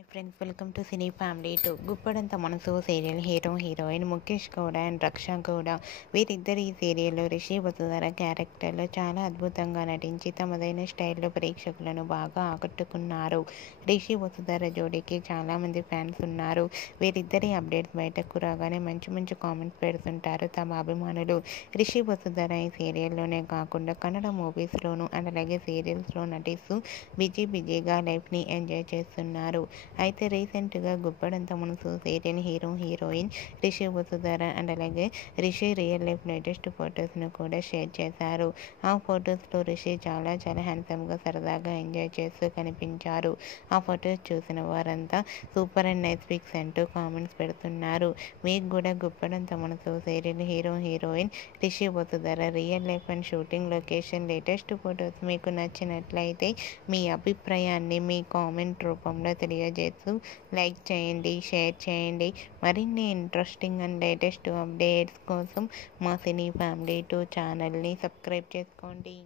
Hi friends, welcome to cine family too. Guppedantha Manasu serial hero heroine Mukesh Gowda and Raksha Gowda వీరిద్దరు ఈ సీరియల్లో రిషి వసుధర క్యారెక్టర్లో చాలా అద్భుతంగా నటించి తమదైన స్టైల్లో ప్రేక్షకులను బాగా ఆకట్టుకున్నారు. రిషి వసుధర జోడీకి చాలామంది ఫ్యాన్స్ ఉన్నారు. వీరిద్దరి అప్డేట్స్ బయటకు రాగానే మంచి మంచి కామెంట్స్ పెడుతుంటారు తమ అభిమానులు. రిషి వసుధర ఈ సీరియల్లోనే కాకుండా కన్నడ మూవీస్లోనూ అండ్ అలాగే సీరియల్స్లో నటిస్తూ బిజీగా లైఫ్ని ఎంజాయ్ చేస్తున్నారు. అయితే రీసెంట్గా Guppedantha Manasu serial hero heroine Rishi Vasudhara and అలాగే రిషి రియల్ లైఫ్ లేటెస్ట్ ఫొటోస్ను కూడా షేర్ చేశారు. ఆ ఫొటోస్లో రిషి చాలా హ్యాండ్సమ్గా సరదాగా ఎంజాయ్ చేస్తూ కనిపించారు. ఆ ఫొటోస్ చూసిన వారంతా సూపర్ అండ్ నైస్ పిక్స్ అంటూ కామెంట్స్ పెడుతున్నారు. మీకు కూడా Guppedantha Manasu serial hero heroine Rishi Vasudhara real life and shooting location latest photos మీకు నచ్చినట్లయితే మీ అభిప్రాయాన్ని మీ కామెంట్ రూపంలో తెలియజేస్తూ లైక్ చేయండి, షేర్ చేయండి. మరిన్ని ఇంట్రెస్టింగ్ అండ్ లేటెస్ట్ అప్డేట్స్ కోసం మా సినీ ఫ్యామిలీ 2 ఛానల్ని సబ్స్క్రైబ్ చేసుకోండి.